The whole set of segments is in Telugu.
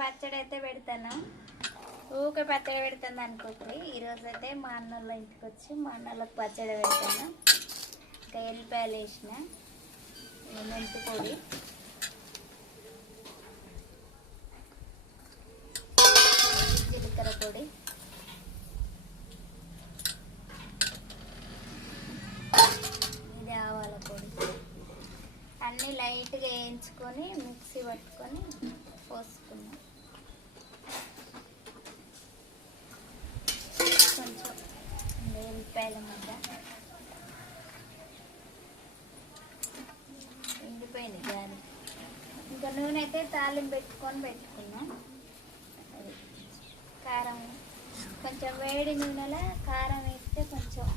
పచ్చడి అయితే పెడతాను. ఊకే పచ్చడి పెడతాను అనుకోకరి. ఈరోజు అయితే మా అన్నోళ్ళ ఇంటికి వచ్చి మా అన్నోళ్ళకి పచ్చడి పెడతాను. ఇంకా ఎల్లిపాయలు వేసిన, మెంతి పొడి, జీలకర్ర పొడి, ఇది ఆవాల పొడి అన్నీ లైట్గా వేయించుకొని మిక్సీ పట్టుకొని పోసుకున్నాం. కొంచెం ఎల్లిపాయల ముద్ద ఎండిపోయింది గాలి. ఇంకా నూనె అయితే తాలింపు పెట్టుకున్నాం. అది కారం కొంచెం వేడి నూనెలో కారం వేస్తే కొంచెం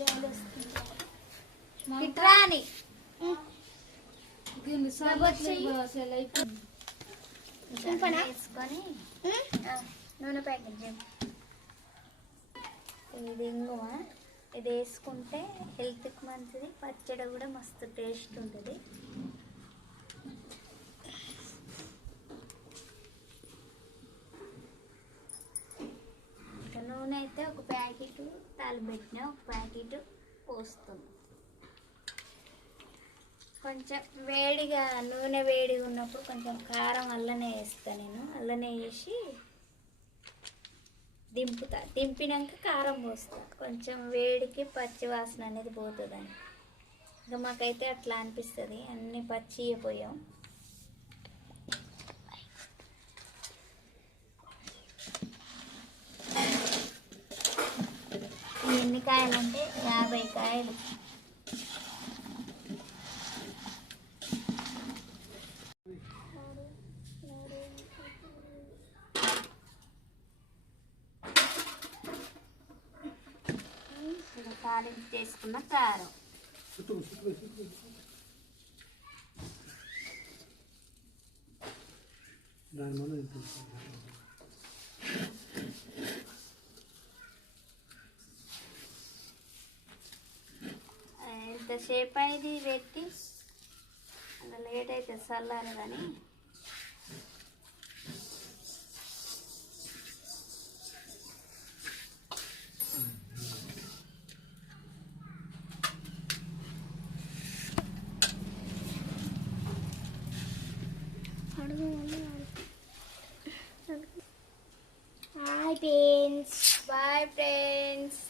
గాలి వస్తుంది. ఇట్రాని వేసుకొని నూనె ప్యాకెట్ ఇది ఇంగువ, ఇది వేసుకుంటే హెల్త్కి మంచిది. పచ్చడి కూడా మస్తు టేస్ట్ ఉంటుంది. ఇంకా నూనె అయితే ఒక ప్యాకెట్ తాలింపు పెట్టిన, ఒక ప్యాకెట్ పోస్తాం. కొంచెం వేడిగా నూనె వేడిగా ఉన్నప్పుడు కొంచెం కారం అల్లనే వేస్తాను నేను. అల్లనే వేసి దింపినాక కారం పోస్తా. కొంచెం వేడికి పచ్చి వాసన అనేది పోతుందని. ఇంకా మాకైతే అట్లా అనిపిస్తుంది. అన్నీ పచ్చి పోయాం. ఎన్ని కాయలు అంటే 50 కాయలు. తాలింపు చేసుకున్న కారం, ఎంతసేపు అయింది పెట్టి, అలా లేట్ అయితే చల్లారు కానీ బాయ్ ఫ్రెండ్స్.